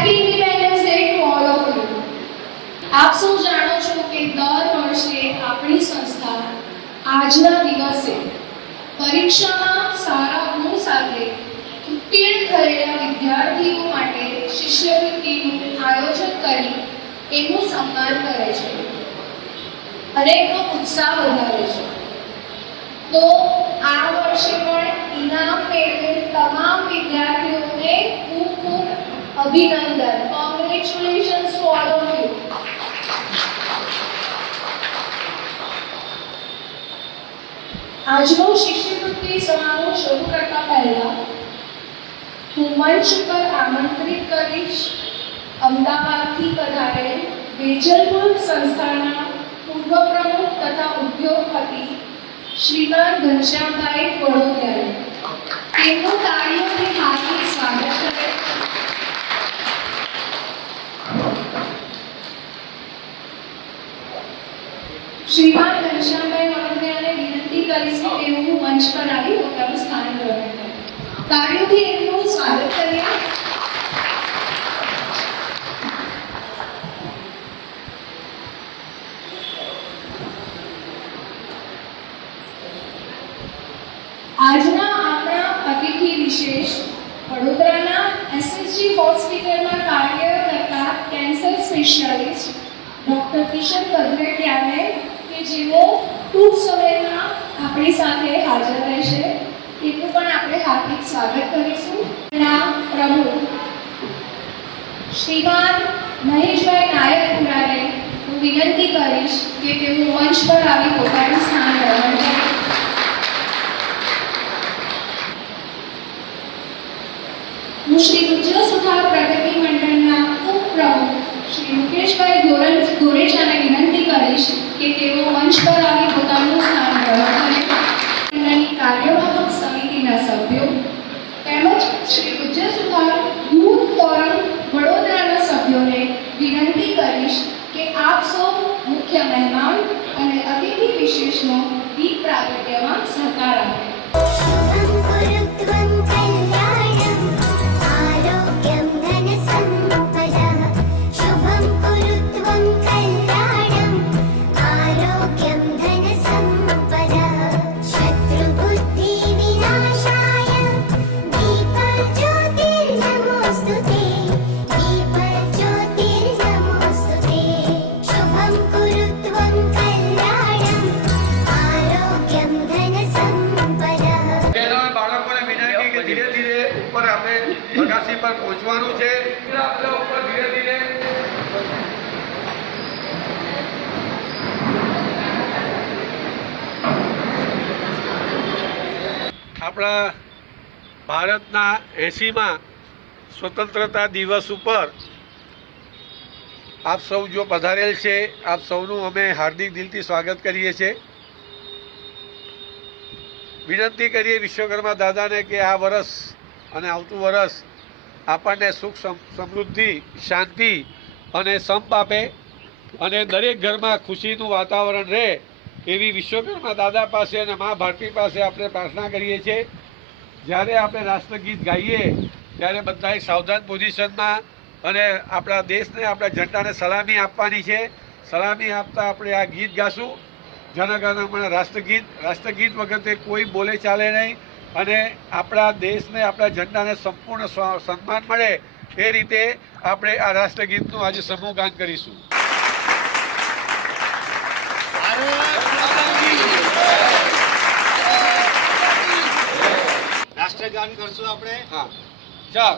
Happy independence day to all of you. આપ સૌ જાણો છો કે દર વર્ષે આપણી સંસ્થા આજના દિવસે પરીક્ષામાં સારા ગુણ સાથે ઉત્તીર્ણ થયેલા વિદ્યાર્થીઓ માટે શિષ્યવૃત્તિનું આયોજન કરી એનું સન્માન કરે છે અને એનો ઉત્સાહ વધારે છે. તો આ વર્ષે પણ ઇનામ મેળવેલ તમામ વિદ્યાર્થીઓને ખૂબ ખૂબ અભિનંદન. Congratulations to all of you. આજનો શિષ્યવૃત્તિ સમારોહ શરૂ કરતા પહેલા હું મંચ પર આમંત્રિત કરીશ અમદાવાદથી પધારેલ વેજલપુર સંસ્થાના પૂર્વ પ્રમુખ તથા ઉદ્યોગપતિ શ્રીમાન ઘનશ્યામભાઈ વડોદરાને. તેમનું તાળીઓથી હાર્દિક સ્વાગત કરે. શ્રીમાન ઘનશ્યામભાઈ વડોદરાને વિનંતી કરીશ કે તેઓ મંચ પર આવી પોતાનું સ્થાન ગ્રહણ કરે. તાળીઓથી એમનું સ્વાગત કરીએ. આજના આપણા અતિથિ વિશેષ વડોદરાના એસએસજી હોસ્પિટલમાં કાર્ય કરતા કેન્સર સ્પેશિયાલિસ્ટ ડોક્ટર કિશન કદરેટિયાને કે જેઓ ટૂંક સમયમાં આપણી સાથે હાજર રહેશે તેમનું પણ આપણે હાર્દિક સ્વાગત કરીશું. ના પ્રમુખ શ્રીમાન મહેશભાઈ નાયકપુરાને હું વિનંતી કરીશ કે તેઓ મંચ પર આવી પોતાનું સ્થાન ગ્રહણ કરે. હું શ્રી ગુજ્જર સુથાર પ્રગતિ મંડળના ઉપપ્રમુખ શ્રી મુકેશભાઈ ગોરેચાને વિનંતી કરીશ કે તેઓ મંચ પર આવી પોતાનું સ્થાન ગ્રહણ કરે. મંડળની કાર્યવાહક સમિતિના સભ્યો તેમજ શ્રી ગુજ્જર સુથાર યુથ ફોરમ વડોદરાના સભ્યોને વિનંતી કરીશ કે આપ સૌ મુખ્ય મહેમાન અને અતિથિ વિશેષનો દીપ પ્રાગટ્યમાં સહકાર આપે. પર પહોંચવાનું છે. આપણે ઉપર ધીરે ધીરે આપણા ભારતના 80મા સ્વતંત્રતા દિવસ ઉપર આપ સૌ જો પધારેલ છે આપ સૌનું અમે હાર્દિક દિલથી સ્વાગત કરીએ છીએ. વિનંતી કરીએ વિશ્વકર્મા દાદાને કે આ વર્ષ અને આવતું વર્ષ આપણને સુખ સમૃદ્ધિ શાંતિ અને સંપ આપે અને દરેક ઘરમાં ખુશીનું વાતાવરણ રહે એવી વિશ્વકર્મા દાદા પાસે અને મા ભારતી પાસે આપણે પ્રાર્થના કરીએ છીએ. જ્યારે આપણે રાષ્ટ્રગીત ગાઈએ ત્યારે બધાએ સાવધાન પોઝિશનમાં અને આપણા દેશને આપણા ઝંડાને સલામી આપવાની છે. સલામી આપતા આપણે આ ગીત ગાશું જનગણ રાષ્ટ્રગીત. રાષ્ટ્રગીત વખતે કોઈ બોલે ચાલે નહીં અને આપણા દેશને આપણા ઝંડાને સંપૂર્ણ સન્માન મળે એ રીતે આપણે આ રાષ્ટ્રગીતનું આજે સમૂહગાન કરીશું. રાષ્ટ્રગાન કરશું આપણે. હા ચાલ.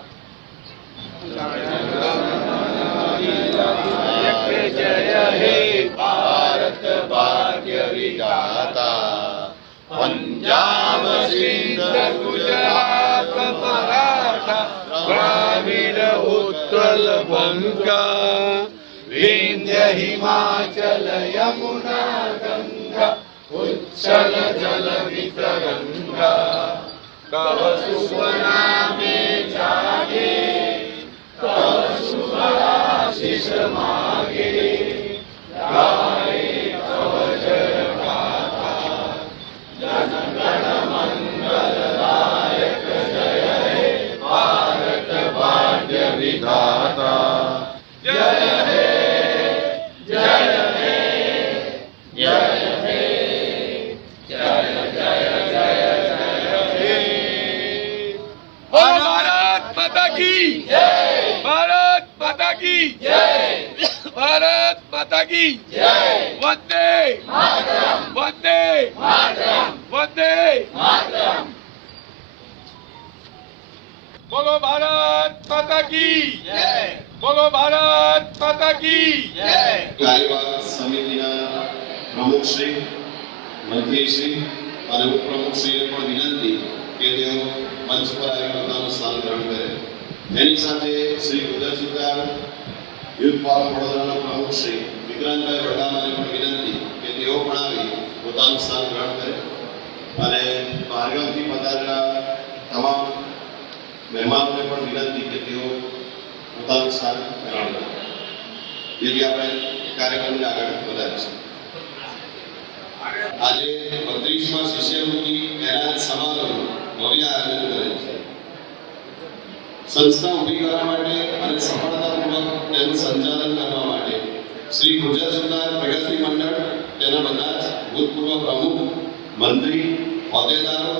જય હે ભારત ભાગ્ય વિધાતા પંજાબ સિંધ ગુજરાત મરાઠા દ્રાવિડ ઉત્કલ બંગા વિંધ્ય હિમાચલ યમુના ગંગા ઉચ્છલ જલ વિતરંગા તવ શુભ નામે જાગે તવ શુભ આશીષ માગે ગાય તવ જય ગાથા જન ગણ મંગલ દાયક જય હે ભારત ભાગ્ય વિધાતા. જય ભારત માતા કી જય ભારત માતા કી જય વંદે માતરમ વંદે માતરમ વંદે માતરમ બોલો ભારત માતા કી જય બોલો ભારત માતા કી જય કાર્યવાહક સમિતિના પ્રમુખશ્રી, મંત્રીશ્રી અને ઉપપ્રમુખશ્રીને પણ વિનંતી કે તેઓ મંચ પર આવી પોતાનું સ્થાન ગ્રહણ કરે. તેની સાથે શ્રી ગુજરાત સરકાર યુથ ફોરમ વડોદરાના પ્રમુખશ્રી વિક્રાંતભાઈ વડામાને પણ વિનંતી કે તેઓ પણ આવી પોતાનું સ્થાન ગ્રહણ કરે અને બહારગામથી પધારેલા તમામ મહેમાનોને પણ વિનંતી કે તેઓ પોતાનું સ્થાન ગ્રહણ કરે જેથી આપણે કાર્યક્રમને આગળ વધારીશું. આજે 32મા શિષ્યવૃત્તિ એનાયત સમારોહનું ભવ્ય આયોજન કરેલ છે. સંસ્થા ઊભી કરવા માટે અને સફળતાપૂર્વક તેનું સંચાલન કરવા માટે શ્રી ગુજરાત સુધાર પ્રગતિ મંડળ, તેના બધા જ ભૂતપૂર્વ પ્રમુખ, મંત્રી, હોદ્દેદારો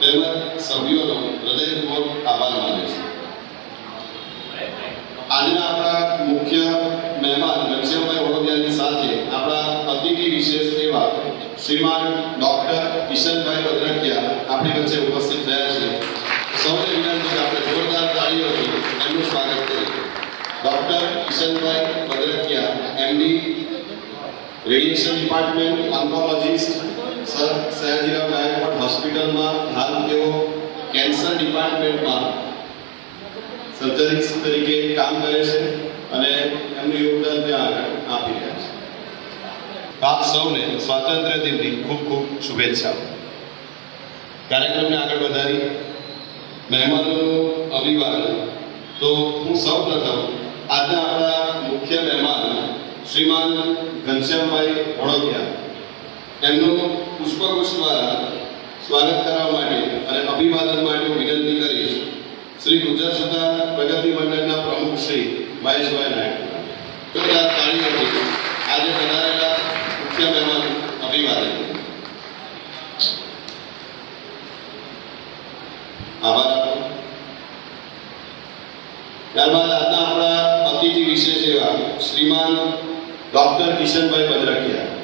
તેમજ સભ્યોનો હૃદયપૂર્વક આભાર માને છે. આજના આપણા મુખ્ય મહેમાન ઘનશ્યામભાઈ વડોદરાની સાથે આપણા અતિથિ વિશેષ એવા શ્રીમાન ડોક્ટર કિશનભાઈ ભદ્રકિયા આપણી વચ્ચે ઉપસ્થિત થયા છે. સૌને વિનંતી કે આપણે જોરદાર તાળીઓથી એમનું સ્વાગત કરીએ. Doctor Kishanbhai Bhadrakiya, MD, radiation department, oncologist, sir Sayajirao Gaekwad હોસ્પિટલમાં હાલ તેઓ કેન્સર ડિપાર્ટમેન્ટમાં સર્જરી તરીકે કામ કરે છે અને એમનું યોગદાન ત્યાં આગળ આપી રહ્યા છે. આપ સૌને સ્વાતંત્ર્ય દિનની ખૂબ ખૂબ શુભેચ્છાઓ. કાર્યક્રમને આગળ વધારી મહેમાનોનું અભિવાદન. તો હું સૌપ્રથમ આજના આપણા મુખ્ય મહેમાન શ્રીમાન ઘનશ્યામભાઈ વડોદરા એમનું પુષ્પગુચ્છ દ્વારા સ્વાગત કરવા માટે અને અભિવાદન માટે હું વિનંતી કરીશ શ્રી ગુજરાત સુધાર પ્રગતિ મંડળના પ્રમુખ શ્રી મહેશભાઈ નાયક. જોરદાર તાળીઓથી આજે પધારેલા મુખ્ય મહેમાન અભિવાદન. આભાર આપો. ત્યારબાદ આજના આપણા અતિથિ વિશેષ એવા શ્રીમાન ડોક્ટર કિશનભાઈ ભદ્રકિયા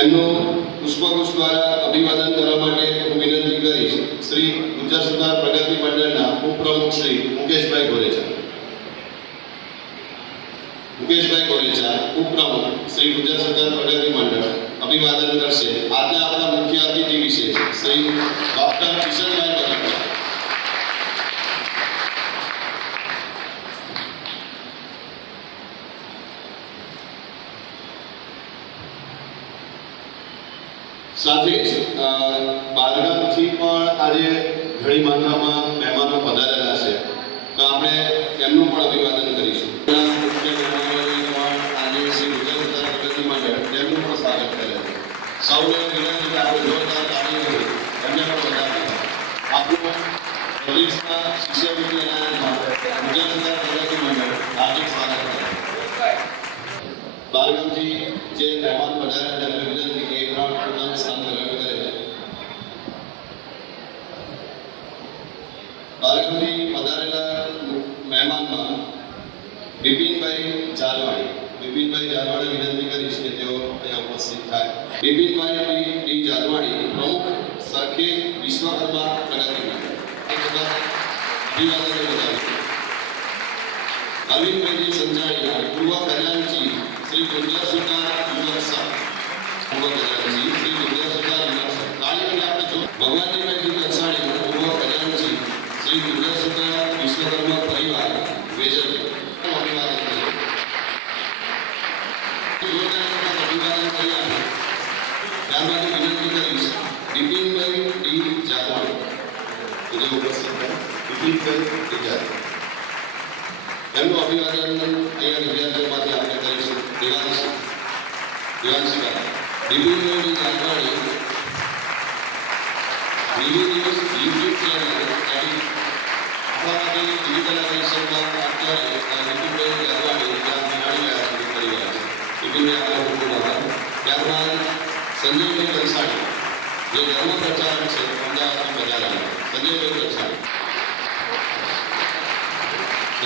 એમનું પુષ્પગુચ્છ દ્વારા અભિવાદન કરવા માટે હું વિનંતી કરીશ શ્રી ગુજરાત સુધાર પ્રગતિ મંડળના ઉપપ્રમુખ શ્રી મુકેશભાઈ ગોરેચા. મુકેશભાઈ ગોરેચા, ઉપપ્રમુખ શ્રી ગુજરાત સુધાર પ્રગતિ મંડળ, અભિવાદન કરશે આજના આપણા મુખ્ય અતિથિ વિશેષ શ્રી ડોક્ટર કિશનભાઈ ભદ્રકિયા. સાથે જ બહારગામથી પણ આજે ઘણી માત્રામાં મહેમાનો પધારેલા છે, તો આપણે એમનું પણ અભિવાદન કરીશું. મુખ્ય મહેમાનોને પણ આજે શ્રી ગુજરાત સુધાર પ્રગતિ મંડળ તેમનું પણ સ્વાગત કરે છે. સૌને વિનંતી કે આપણે જોરદાર તાળીઓથી એમને પણ વધાવીએ. આપણું 32મા શિષ્યવૃત્તિ એનાયતમાં ગુજરાત સુધાર પ્રગતિ મંડળ હાર્દિક સ્વાગત કરે. બહારગામથી જે મહેમાન પધાર્યા તેમને વિનંતી કે પોતાનું સ્થાન ગ્રહણ કરે. બહારગામથી પધારેલા મહેમાનમાં બિપિનભાઈ જાલવાણી. બિપિનભાઈ જાલવાણી વિનંતી કરીશ કે તેઓ અહીંયા ઉપસ્થિત થાય. બિપિનભાઈ ડી જાલવાણી, પ્રમુખ સરખેજ વિશ્વકર્મા પ્રગતિ મંડળ. અભિવાદન વધાવીશું. અરવિંદભાઈ સંજાણીયા, પૂર્વ ખજાનચી શ્રી ગુજરાત સુધાર યુવક સંઘ. પૂર્વ ખજાનચી શ્રી ગુજરાત સુધાર યુવક સંઘ. તાળીઓને આપણે જો ભગવાનજીભાઈ કંસાણી, પૂર્વ ખજાનચી શ્રી ગુજરાત સુધાર વિશ્વકર્મા પરિવાર વેજલ. અભિવાદન કરીએ. અભિવાદન કર્યા ત્યારબાદ વિનંતી કરીશ બિપિનભાઈ ડી જાદવાણી જે ઉપસ્થિત છે. બિપિનભાઈ ડી જાદવાણી એમનું અભિવાદન અહીંયા વિદ્યાર્થીઓમાંથી આપણે કરીશું. દેવાંશી બિપિનભાઈ ડી જાદવાણી વિવિધ યુટ્યુબ ચેનલ આપણા માટે ડિજિટલાઇઝેશનમાં અત્યારે બિપિનભાઈ જાદવાણી ત્યાં નિહાળી રહ્યા છે પરિવાર. બિપિનભાઈ આપણા ખૂબ આભાર. ત્યારબાદ સંજયભાઈ કંસાણી જે ધર્મ પ્રચારક છે, અમદાવાદથી પધારેલા સંજયભાઈ કંસાણી.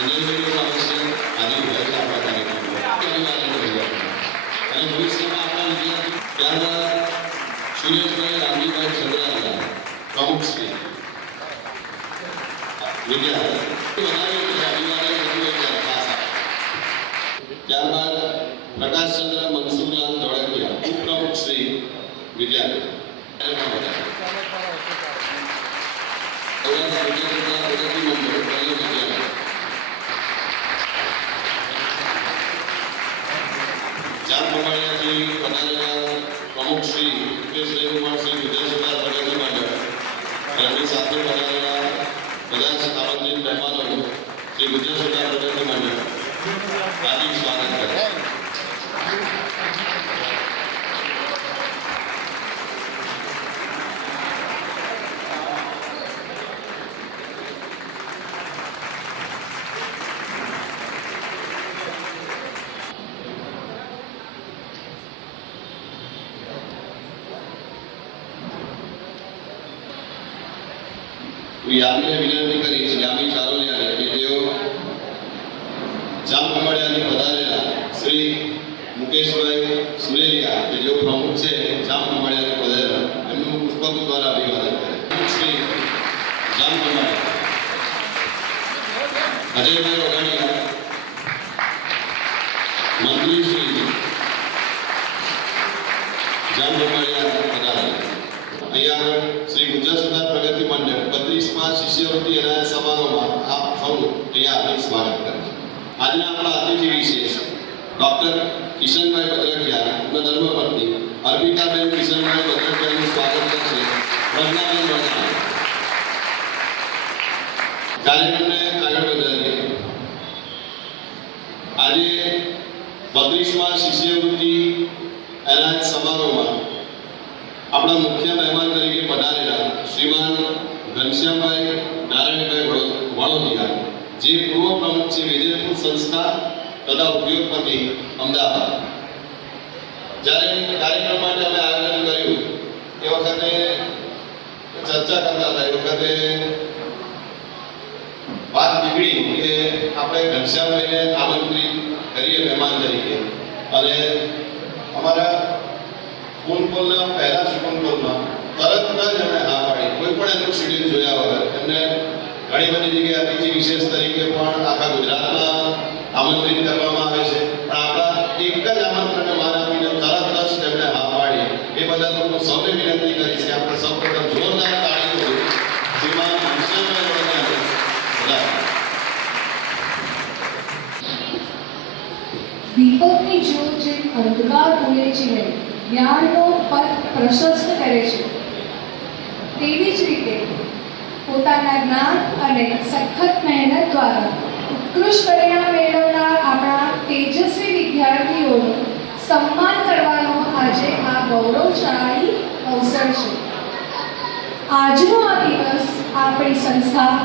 સંજયભાઈનું અવશ્ય હાજરી હોય છે આપણા કાર્યક્રમમાં. અને ભવિષ્યમાં આપણા વિદ્યાર્થી ત્યારબાદ સુરેશભાઈ રામજીભાઈ છગડાવાલા પ્રમુખ શ્રી ત્યારબાદ પ્રકાશચંદ્ર મનસુખલાલ ધોળકિયા ઉપપ્રમુખ શ્રી વિદ્યાલય. જામ ખંભાળિયાથી પધારેલા પ્રમુખ શ્રી મુકેશભાઈ કુમારસિંહ વિધાનસભા પ્રગતિ મંડળ અને એમની સાથે પધારેલા બધા જ આમંત્રિત મહેમાનો શ્રી વિધાનસભા પ્રગતિ મંડળ હાર્દિક સ્વાગત કરે. યામીને વિનંતી કરીશ યામી ચારોલિયાને કે તેઓ જામ ખંભાળિયાથી પધારેલા શ્રી મુકેશભાઈ સુરેલિયા કે જેઓ પ્રમુખ છે જામ ખંભાળિયાથી પધારેલા એમનું પુષ્પક દ્વારા અભિવાદન કરે. શ્રી જામ ખંભાળિયા અજયભાઈ ઓગણિયા મંત્રી શ્રી જામ ખંભાળિયા પધારેલા. અહીંયા શ્રી ગુજરાત સુધાર પ્રગતિ મંડળ 32મા શિષ્યવૃત્તિ એનાયત સમારોહમાં આપ સૌનું અહીંયા હાર્દિક સ્વાગત કરે છે. આજના આપણા અતિથિ વિશેષ ડોક્ટર કિશનભાઈ બદ્રકિયા અને ધર્મપત્ની અર્પિતાબેન કિશનભાઈ બદ્રકિયાનું સ્વાગત કરશે પ્રજ્ઞાબેન વડતાલ. કાર્યક્રમને આગળ વધારીએ. આજે 32મા શિષ્યવૃત્તિ એનાયત સમારોહમાં આપણા મુખ્ય મહેમાન તરીકે પધારેલા શ્રીમાન ઘનશ્યામભાઈ નારાયણભાઈ વણોદિયા જે પૂર્વ પ્રમુખ છે વિજયપુર સંસ્થા તથા ઉદ્યોગપતિ અમદાવાદ. જ્યારે કાર્યક્રમ માટે અમે આયોજન કર્યું એ વખતે ચર્ચા કરતા હતા. એ વખતે વાત નીકળી કે આપણે ઘનશ્યામભાઈને આમંત્રિત કરીએ મહેમાન તરીકે. અને અમારા ફોન કોલના પહેલા જ ફોન કોલમાં તરત જ એમણે હા પાડી. કોઈ પણ એમનું શેડ્યુલ જોયા વગર એમને ઘણી બધી જગ્યાએ અતિથિ વિશેષ તરીકે પણ આખા ગુજરાતમાં આમંત્રિત કરવામાં આવે છે. પણ આપણા એક જ આમંત્રણને માન આપીને તરત જ તેમણે હા પાડી. એ બદલ હું સૌને વિનંતી કરીશ કે આપણે સૌપ્રથમ જોરદાર તાળીઓ શ્રીમાન ઘનશ્યામભાઈ વણોદિયાને દીપકની જ્યોત જે અંધકાર ઉડે છે, જ્ઞાનનો પથ પ્રશસ્ત કરે છે, તેવી જ રીતે પોતાના જ્ઞાન અને સખત મહેનત દ્વારા ઉત્કૃષ્ટ પરિણામ મેળવનાર આપણા તેજસ્વી વિદ્યાર્થીઓનું સન્માન કરવાનો આજે આ ગૌરવશાળી અવસર છે. આજનો આ દિવસ આપણી સંસ્થા,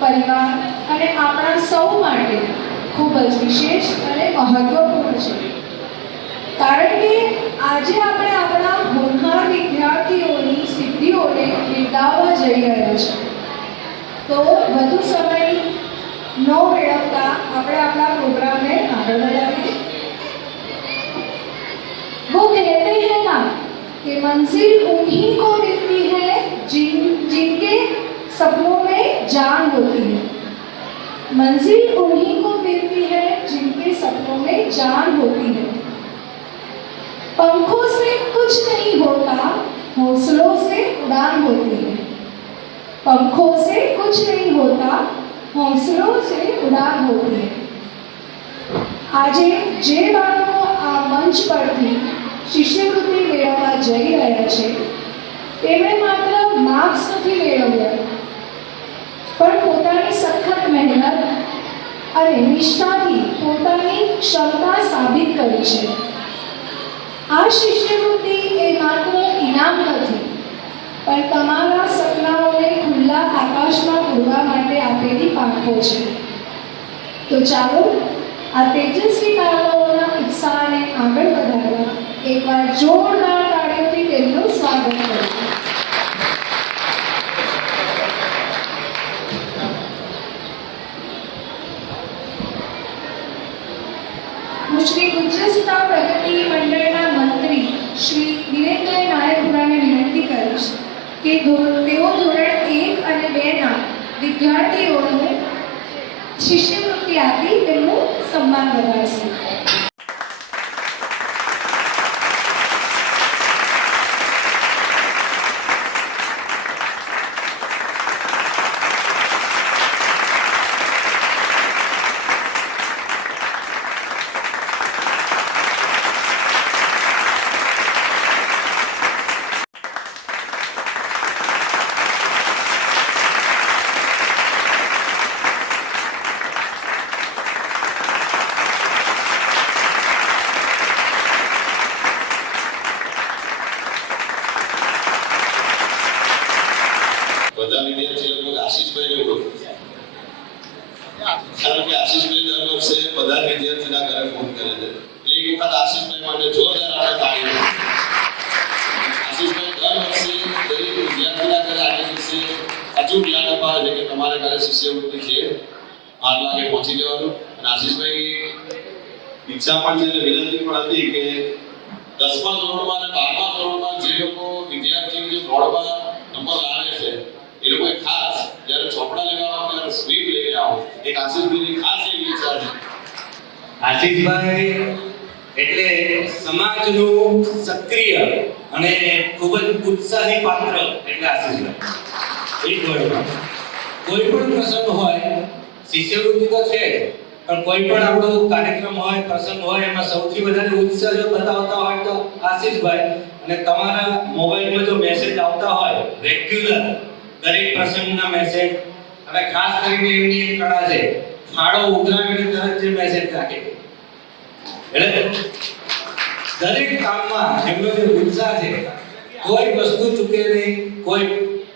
પરિવાર અને આપણા સૌ માટે ખૂબ જ વિશેષ અને મહત્વપૂર્ણ છે. કારણ કે આજે આપણે આપણા હોનહાર વિદ્યાર્થીઓની સિદ્ધિઓને બિરદાવવા જઈ રહ્યા છે. તો વધુ સમય ન મેળવતા આપણે આપણા પ્રોગ્રામને આગળ વધારીએ. वो कहते हैं ना कि मंजिल उन्हीं को मिलती है जिनके सपनों में जान होती है. मंजिल उन्हीं को मिलती है जिनके सपनों में जान होती है. पंखों से कुछ नहीं होता, हौसलों से उड़ान होती है. पंखों से कुछ नहीं होता, हौसलों से उड़ान होती है. આજે જે બાળકો આ મંચ પરથી શિષ્યવૃત્તિ મેળવવા જઈ રહ્યા છે તેમણે માત્ર માર્ક્સ નથી મેળવ્યા, પણ પોતાની સખત મહેનત અને નિષ્ઠાથી પોતાની ક્ષમતા સાબિત કરી છે. આ શિષ્યવૃત્તિ એ માત્ર ઇનામ નથી, પણ તમારા સપનાઓને ખુલ્લા આકાશમાં ઉડવા માટે આપેલી પાંખો છે. તો ચાલો આ તેજસ્વી બાળકોના ઉત્સાહને આગળ વધારવા એકવાર જોરદાર તાળીઓથી તેમનું સ્વાગત કરીએ. હું શ્રી ગુજ્જસ્તા પ્રગતિ મંડળના મંત્રી શ્રી દિનેશભાઈ નાયકપુરાને વિનંતી કરીશ કે તેઓ ધોરણ 1 અને 2ના વિદ્યાર્થીઓને શિષ્યવૃત્તિ આપી તેમનું સન્માન કરાવશે. બધા વિદ્યાર્થી લગભગ આશીષભાઈને ઓળખે છે, કારણ કે આશીષભાઈ દર વર્ષે બધા વિદ્યાર્થીના ઘરે ફોન કરે છે. એટલે એક વખત આશીષભાઈ માટે જોરદાર આપણે તાળીઓ. આશીષભાઈ દર વર્ષે દરેક વિદ્યાર્થીના ઘરે આગળ દિવસે અચૂક યાદ અપાવે છે કે તમારે ઘરે શિષ્યવૃત્તિ છે, 8 વાગે પહોંચી જવાનું. અને આશીષભાઈ ઈચ્છા પણ છે અને વિનંતી પણ હતી કે 10મા ધોરણમાં અને 12મા ધોરણમાં જે લોકો વિદ્યાર્થીઓ જે બોર્ડમાં નંબર લાવે છે એ લોકો ખાસ જ્યારે ચોપડા લેવા આવો ત્યારે સ્વીટ લઈને આવો. એક આશીષભાઈની ખાસ એવી ઈચ્છા છે. આશીષભાઈ એટલે સમાજનું સક્રિય અને ખૂબ જ ઉત્સાહી પાત્ર એટલે આશીષભાઈ. એક વર્ડમાં કોઈ પણ પ્રસંગ હોય, શિષ્યવૃત્તિ તો છે પણ કોઈ પણ આપણો કાર્યક્રમ હોય, પ્રસંગ હોય, એમાં સૌથી વધારે ઉત્સાહ જો બતાવતા હોય તો આશીષભાઈ. અને તમારા મોબાઈલમાં જો મેસેજ આવતા હોય રેગ્યુલર દરેક પ્રસંગના મેસેજ, અને ખાસ કરીને એમની એક કળા છે ફાળો ઉઘરાવીને તરત જે મેસેજ નાખે, એટલે દરેક કામમાં એમનો જે ઉત્સાહ છે, કોઈ વસ્તુ ચૂકે નહીં, કોઈ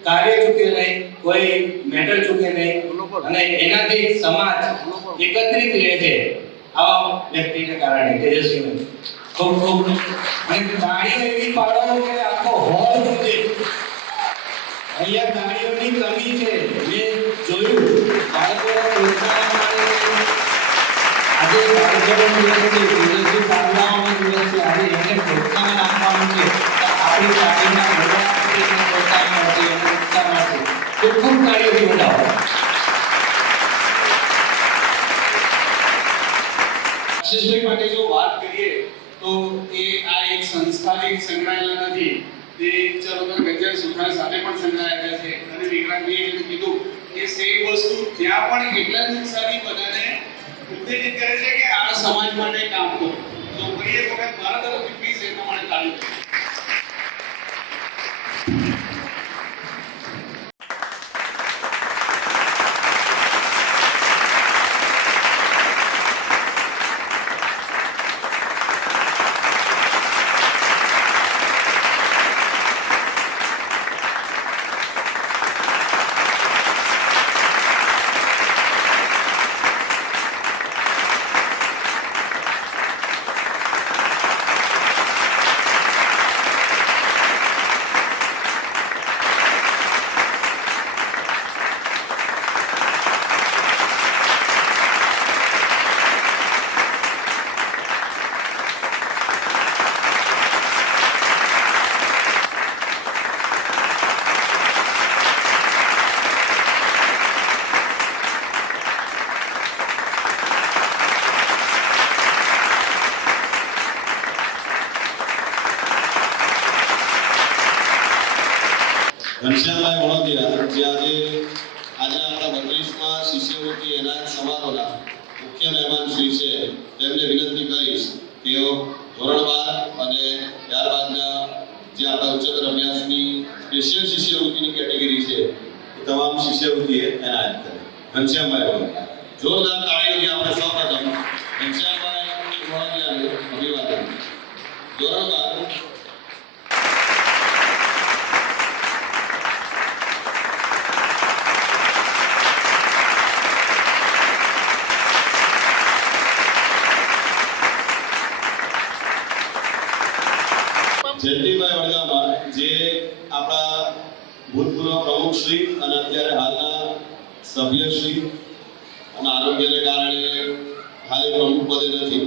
કાર્ય ચૂકે નહીં, કોઈ મેટર ચૂકે નહીં, અને એનાથી સમાજ એકત્રિત રહે છે આવા વ્યક્તિને કારણે. તેજસ્વી ખૂબ ખૂબ અને તાળીઓ એવી પાડો કે આખો હોલ ગૂંજે. અહીંયા તાળીઓની કમી છે, મેં જોયું. બાળકોને પ્રોત્સાહન મળે. આજે બાળકોનો દિવસ છે, વિદેશી પાડવાનો દિવસ છે, આજે એમને પ્રોત્સાહન આપવાનું છે તો આપણી તાળીના ગોળાથી એમને પ્રોત્સાહન મળશે, એમને ઉત્સાહ મળશે. ખૂબ ખૂબ તાળીઓથી વધાવો. આશીષભાઈ માટે જો વાત કરીએ તો એ આ એક સંસ્થાથી સંકળાયેલા નથી, તે ચરોતર ગજર સુથાર સાથે પણ સંકળાયેલા છે. અને વિક્રાંતભાઈએ જેમ કીધું કે સેમ વસ્તુ ત્યાં પણ એટલા જ ઉત્સાહથી બધાને ઉત્તેજિત કરે છે કે આ સમાજ માટે કામ કરો. તો ફરી એક વખત મારા તરફથી પ્લીઝ એ પ્રમાણે તાળી. ઘનશ્યામભાઈ વણોદિયા જે આજે આપણા 32મા શિષ્યવૃત્તિ એનાયત સમારોહના મુખ્ય મહેમાન શ્રી છે, તેમને વિનંતી કરીશ કે તેઓ ધોરણ 12 અને ત્યારબાદના જે આપણા ઉચ્ચતર અભ્યાસની સ્પેશિયલ શિષ્યવૃત્તિની કેટેગરી છે એ તમામ શિષ્યવૃત્તિ એનાયત કરે. ઘનશ્યામભાઈ વણોદિયા, જોરદાર તાળીઓથી આપણે સૌપ્રથમ ઘનશ્યામભાઈ વણોદિયાને અભિવાદન. ધોરણ 12 જયંતિભાઈ વડગામા જે આપણા ભૂતપૂર્વ પ્રમુખ શ્રી અને અત્યારે હાલના સભ્ય શ્રી અને આરોગ્યને કારણે હાલ પ્રમુખ પદે નથી,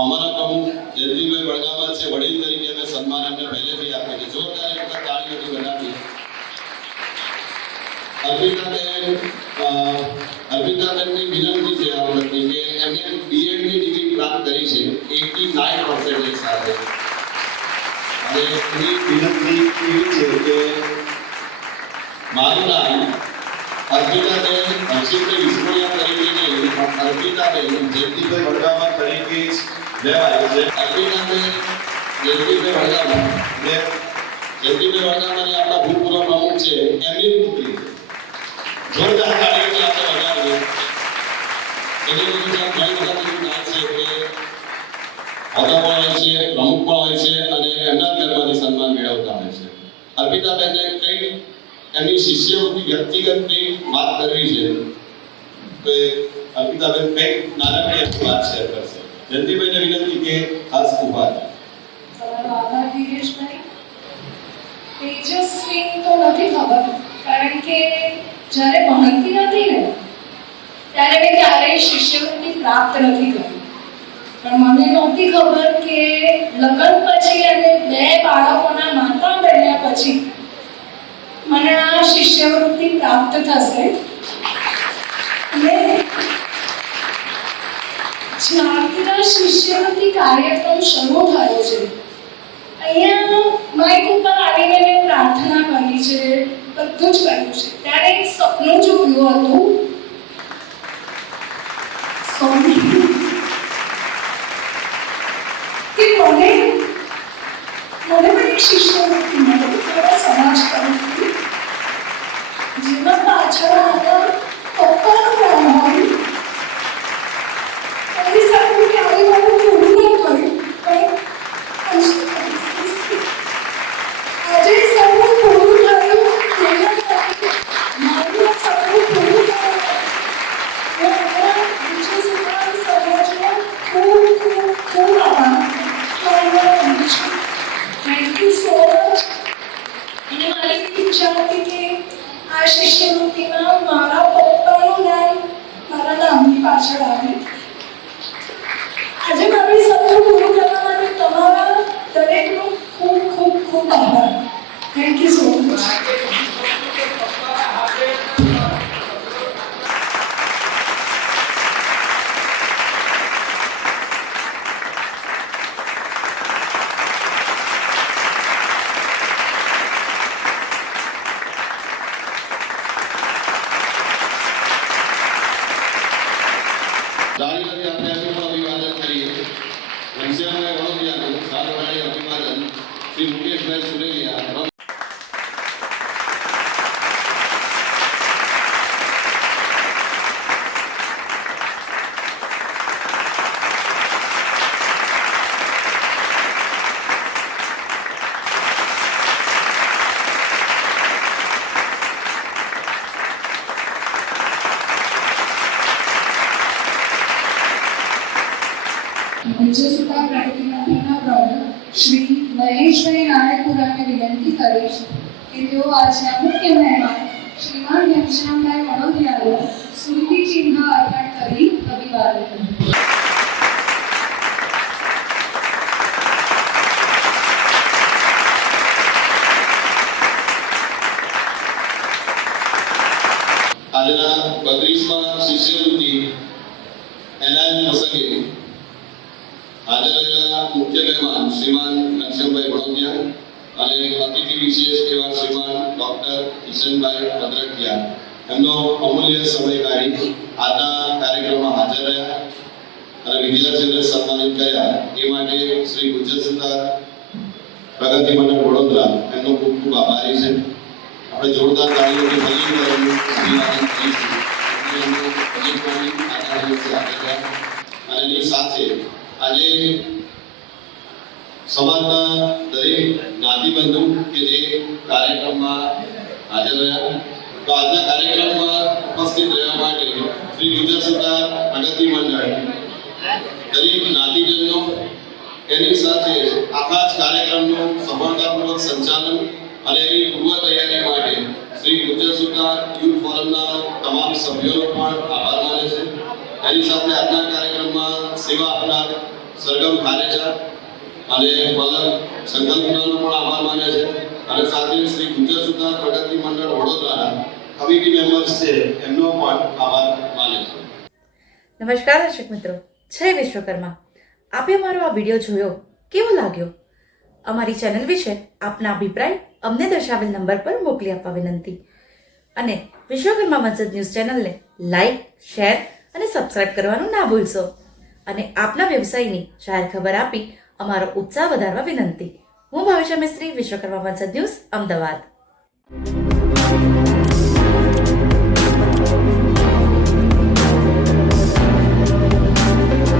અમારા પ્રમુખ જયંતિભાઈ વડગામા છે, વડીલ તરીકે અમે સન્માન એમને પહેલેથી આપીએ છીએ. જોરદાર એક વખત તાળીઓથી વધાવીએ. અર્પિતાબેનની વિનંતી છે આ વખતની કે એમને બીએડની ડિગ્રી પ્રાપ્ત કરી છે 89% સાથે. અને એની વિનંતી એવી છે કે મારું નામ અર્પિતાબેન હર્ષિતભાઈ વિસ્મોયા તરીકે નહીં, અર્પિતાબેન જયંતિભાઈ વડગામા તરીકે જ લેવાય છે. અર્પિતાબેન જયંતિભાઈ વડગામા ને જયંતિભાઈ વડગામાની આપણા ભૂતપૂર્વ પ્રમુખ છે, એમની પુત્રી. જોરદાર તાળીઓથી આપણે વધાવીએ. એટલે બધું ઘણી બધા નામ છે કે હોદ્દા પણ હોય છે, પ્રમુખ પણ હોય છે અને એમના ઘરમાંથી સન્માન મેળવતા હોય છે. અર્પિતાબેનને કઈ એમની શિષ્યવૃત્તિ વ્યક્તિગત કઈ વાત કરવી છે તો અર્પિતાબેન કઈ નાનકડી એવી વાત શેર કરશે. જયંતિભાઈને વિનંતી કે ખાસ ઉભા રહે. તમારો આભાર દિનેશભાઈ. તેજસ્વી તો નથી ખબર, કારણ કે જ્યારે ભણતી હતી ને ત્યારે મેં ક્યારેય શિષ્યવૃત્તિ પ્રાપ્ત નથી કરી. પણ મને નહોતી ખબર કે લગ્ન પછી અને 2 બાળકોના માતા બન્યા પછી મને આ શિષ્યવૃત્તિ પ્રાપ્ત થશે. અને જ્યારથી આ શિષ્યવૃત્તિ કાર્યક્રમ શરૂ થયો છે, અહીંયા માઇક ઉપર આવીને મેં પ્રાર્થના કરી છે, બધું જ કર્યું છે. ત્યારે એક સપનું જોયું હતું કે મને પણ એક શિષ્યવૃત્તિ મળે મારા સમાજ તરફથી, જેમાં પાછળ મારા પપ્પાનું નામ હોય. કહી શકું કે આવી મારું પૂરું ન થયું, પણ આજે સપનું પૂરું થયું. તેના માટે મારું સપનું પૂરું થયું. હું અમારા વિજય સમાજ સમાજનો ખૂબ ખૂબ ખૂબ આભાર માનું છું. Thank you so much. અને મારી ઈચ્છા હતી કે આ શિષ્યવૃત્તિમાં મારા પપ્પાનું નામ મારા નામની પાછળ આવે. આજે મારી સપનું પૂરું કરવા માટે તમારા દરેકનો ખૂબ ખૂબ ખૂબ આભાર. Thank you so much. તાળીઓથી આપણે એમનું પણ અભિવાદન કરીએ. ઘનશ્યામભાઈ વડોદિયાનું સાલવાળી અભિવાદન શ્રી મુકેશભાઈ સુરેલિયા. વિજય સુતા પ્રગતિના પ્રમુખ શ્રી મહેશભાઈ નારાયણપુરાને વિનંતી કરીશ કે તેઓ આજના મુખ્ય મહેમાન શ્રીમાન ઘનશ્યામભાઈ વડોદિયાનું સ્મૃતિ ચિહ્ન અર્પણ કરી અભિવાદન કરે. આજના 32મા શિષ્યવૃત્તિ એલાન પ્રસંગે હાજર રહેલા મુખ્ય મહેમાન શ્રીમાન ઘનશ્યામભાઈ વડોદિયા અને અતિથિ વિશેષ એવા શ્રીમાન ડોક્ટર કિશનભાઈ ભદ્રકિયા એમનો અમૂલ્ય સમય કાઢી આજના કાર્યક્રમમાં હાજર રહ્યા અને વિદ્યાર્થીઓને સન્માનિત કર્યા. એ માટે શ્રી ગુજર સુતાર પ્રગતિ મંડળ વડોદરા એમનો ખૂબ ખૂબ આભારી છે. આપણે જોરદાર તાળીઓથી અભિવાદન કરીશું. એમનો અધિકારી આજના દિવસે હાજર રહ્યા અને એની સાથે આજે સમાજના દરેક જ્ઞાતિબંધુ કે જે કાર્યક્રમમાં હાજર રહ્યા. તો આજના કાર્યક્રમમાં ઉપસ્થિત રહેવા માટે શ્રી ગુજર સુતાર પ્રગતિ મંડળ દરેક જ્ઞાતિજનો એની સાથે આખા જ કાર્યક્રમનું સફળતાપૂર્વક સંચાલન અને એની પૂર્વ તૈયારી માટે શ્રી ગુજર સુતાર યુથ ફોરમના તમામ સભ્યોનો પણ આભાર માને છે. એની સાથે આજના કાર્યક્રમમાં સેવા આપનાર સરગમ ખારેચા અને પલક સંકલ્પનાનો પણ આભાર માને છે અને સાથે શ્રી ગુજર સુધાર પ્રગતિ મંડળ વડોદરાના કમિટી મેમ્બર્સ છે એમનો પણ આભાર માને છે. નમસ્કાર દર્શક મિત્રો, જય વિશ્વકર્મા. આપે અમારો આ વિડીયો જોયો, કેવો લાગ્યો? અમારી ચેનલ વિશે આપના અભિપ્રાય અમને દર્શાવેલ નંબર પર મોકલી આપવા વિનંતી. અને વિશ્વકર્મા વંશજ ન્યૂઝ ચેનલને લાઈક, શેર અને સબસ્ક્રાઇબ કરવાનું ના ભૂલશો. અને આપના વ્યવસાયની જાહેર ખબર આપી અમારો ઉત્સાહ વધારવા વિનંતી. હું ભાવિશા મિસ્ત્રી, વિશ્વકર્મા વંશજ ન્યૂઝ, અમદાવાદ.